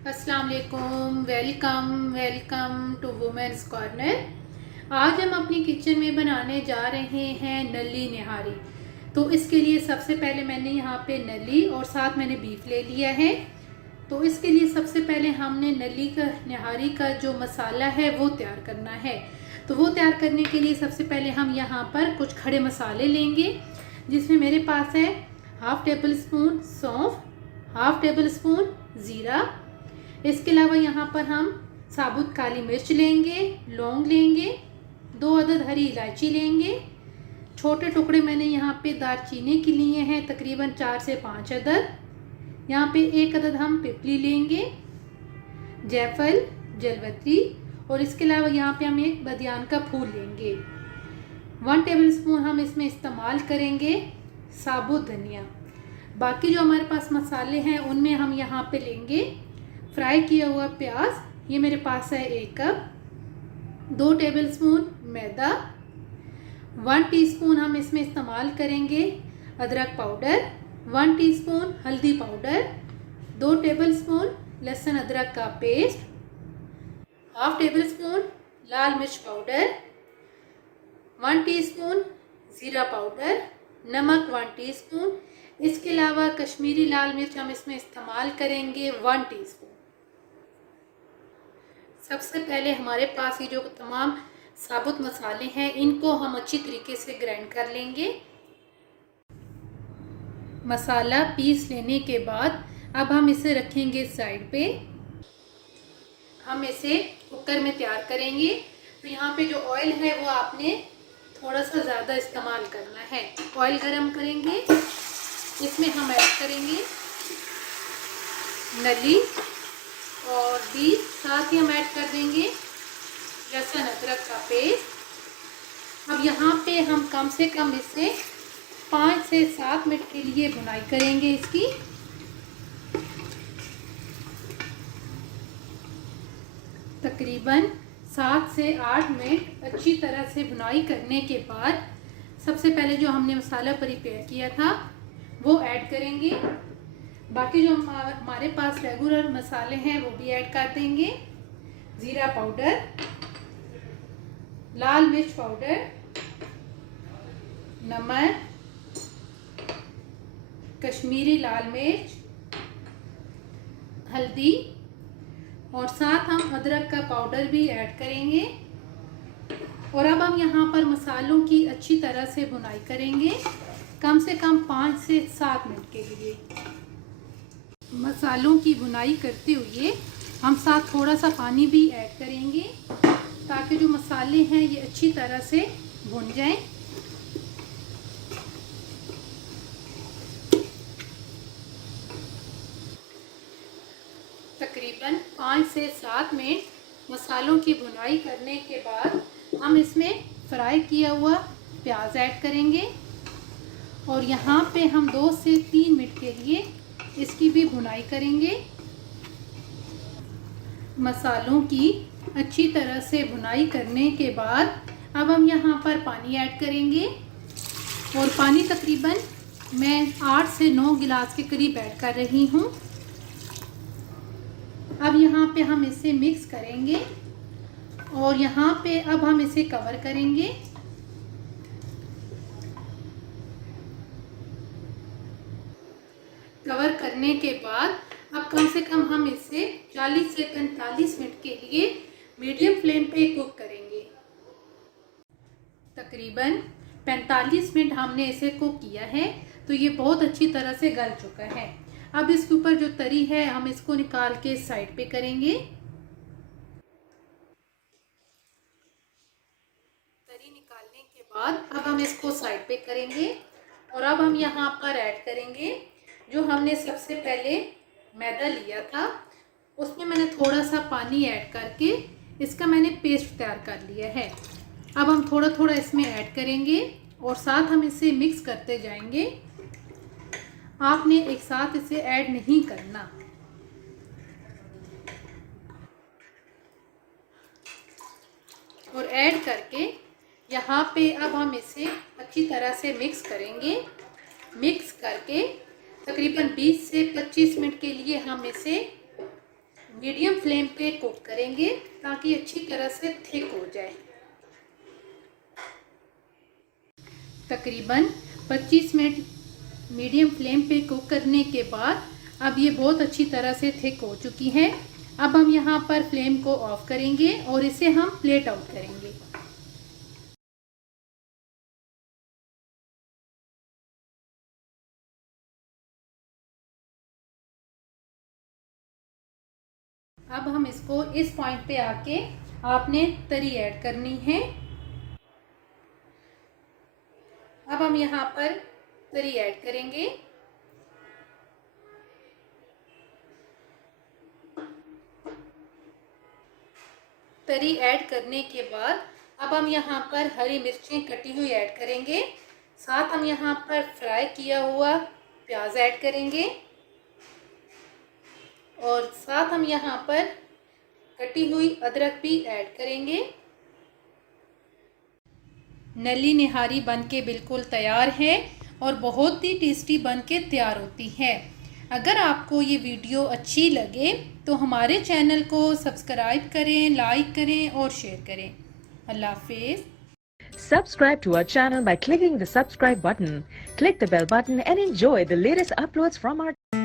अस्सलाम वालेकुम। Welcome to women's corner. आज हम अपनी किचन में बनाने जा रहे हैं नली निहारी। तो इसके लिए सबसे पहले मैंने यहाँ पे नली और साथ मैंने बीफ ले लिया है। तो इसके लिए सबसे पहले हमने नली का निहारी का जो मसाला है वो तैयार करना है। तो वो तैयार करने के लिए सबसे पहले हम यहाँ पर कुछ खड़े मसाले लेंगे, जिसमें मेरे पास है हाफ़ टेबल स्पून सौंफ, हाफ़ टेबल स्पून ज़ीरा। इसके अलावा यहाँ पर हम साबुत काली मिर्च लेंगे, लौंग लेंगे, 2 अदद हरी इलायची लेंगे। छोटे टुकड़े मैंने यहाँ पे दालचीनी के लिए हैं, तकरीबन 4 से 5 अदद। यहाँ पे 1 अदद हम पिपली लेंगे, जायफल, जलवत्री, और इसके अलावा यहाँ पे हम एक बदियान का फूल लेंगे। 1 टेबल स्पून हम इसमें इस्तेमाल करेंगे साबुत धनिया। बाकी जो हमारे पास मसाले हैं उनमें हम यहाँ पे लेंगे फ्राई किया हुआ प्याज, ये मेरे पास है 1 कप, 2 टेबलस्पून मैदा, 1 टीस्पून हम इसमें इस्तेमाल करेंगे अदरक पाउडर, 1 टीस्पून हल्दी पाउडर, 2 टेबलस्पून लहसुन अदरक का पेस्ट, हाफ टेबलस्पून लाल मिर्च पाउडर, 1 टीस्पून ज़ीरा पाउडर, नमक 1 टीस्पून। इसके अलावा कश्मीरी लाल मिर्च हम इसमें इस्तेमाल करेंगे 1 टीस्पून। सबसे पहले हमारे पास ये जो तमाम साबुत मसाले हैं इनको हम अच्छी तरीके से ग्राइंड कर लेंगे। मसाला पीस लेने के बाद अब हम इसे रखेंगे साइड पे। हम इसे कुकर में तैयार करेंगे। तो यहाँ पे जो ऑयल है वो आपने थोड़ा सा ज़्यादा इस्तेमाल करना है। ऑयल गरम करेंगे, इसमें हम ऐड करेंगे नली और बीफ, साथ ही हम ऐड कर देंगे लहसुन अदरक का पेस्ट। अब यहाँ पे हम कम से कम इसे 5 से 7 मिनट के लिए भुनाई करेंगे इसकी। तकरीबन 7 से 8 मिनट अच्छी तरह से भुनाई करने के बाद सबसे पहले जो हमने मसाला प्रिपेयर किया था वो ऐड करेंगे। बाकी जो हमारे पास रेगुलर मसाले हैं वो भी ऐड कर देंगे। ज़ीरा पाउडर, लाल मिर्च पाउडर, नमक, कश्मीरी लाल मिर्च, हल्दी, और साथ हम अदरक का पाउडर भी ऐड करेंगे। और अब हम यहाँ पर मसालों की अच्छी तरह से भुनाई करेंगे, कम से कम 5 से 7 मिनट के लिए। मसालों की भुनाई करते हुए हम साथ थोड़ा सा पानी भी ऐड करेंगे ताकि जो मसाले हैं ये अच्छी तरह से भुन जाएं। तकरीबन 5 से 7 मिनट मसालों की भुनाई करने के बाद हम इसमें फ्राई किया हुआ प्याज ऐड करेंगे और यहाँ पे हम 2 से 3 मिनट के लिए इसकी भी भुनाई करेंगे। मसालों की अच्छी तरह से भुनाई करने के बाद अब हम यहाँ पर पानी ऐड करेंगे और पानी तकरीबन मैं 8 से 9 गिलास के करीब ऐड कर रही हूँ। अब यहाँ पे हम इसे मिक्स करेंगे और यहाँ पे अब हम इसे कवर करेंगे। कवर करने के बाद अब कम से कम हम इसे 40 से 45 मिनट के लिए मीडियम फ्लेम पे कुक करेंगे। तकरीबन 45 मिनट हमने इसे कुक किया है, तो ये बहुत अच्छी तरह से गल चुका है। अब इसके ऊपर जो तरी है हम इसको निकाल के साइड पे करेंगे। तरी निकालने के बाद अब हम इसको साइड पे करेंगे और अब हम यहाँ पर ऐड करेंगे जो हमने सबसे पहले मैदा लिया था, उसमें मैंने थोड़ा सा पानी ऐड करके इसका मैंने पेस्ट तैयार कर लिया है। अब हम थोड़ा थोड़ा इसमें ऐड करेंगे और साथ हम इसे मिक्स करते जाएंगे। आपने एक साथ इसे ऐड नहीं करना। और ऐड करके यहाँ पे अब हम इसे अच्छी तरह से मिक्स करेंगे। मिक्स करके तकरीबन 20 से 25 मिनट के लिए हम इसे मीडियम फ्लेम पे कुक करेंगे ताकि अच्छी तरह से थिक हो जाए। तकरीबन 25 मिनट मीडियम फ्लेम पे कुक करने के बाद अब ये बहुत अच्छी तरह से थिक हो चुकी है। अब हम यहाँ पर फ्लेम को ऑफ करेंगे और इसे हम प्लेट आउट करेंगे। अब हम इसको इस पॉइंट पे आके आपने तरी ऐड करनी है। अब हम यहाँ पर तरी ऐड करेंगे। तरी ऐड करने के बाद अब हम यहाँ पर हरी मिर्चें कटी हुई ऐड करेंगे। साथ हम यहाँ पर फ्राई किया हुआ प्याज ऐड करेंगे और साथ हम यहाँ पर कटी हुई अदरक भी ऐड करेंगे। नल्ली निहारी बनके बिल्कुल तैयार है और बहुत ही टेस्टी बनके तैयार होती है। अगर आपको ये वीडियो अच्छी लगे तो हमारे चैनल को सब्सक्राइब करें, लाइक करें और शेयर करें। अल्लाह हाफिज़। Subscribe to our channel by clicking the subscribe button. Click the bell button and enjoy the latest uploads from our channel.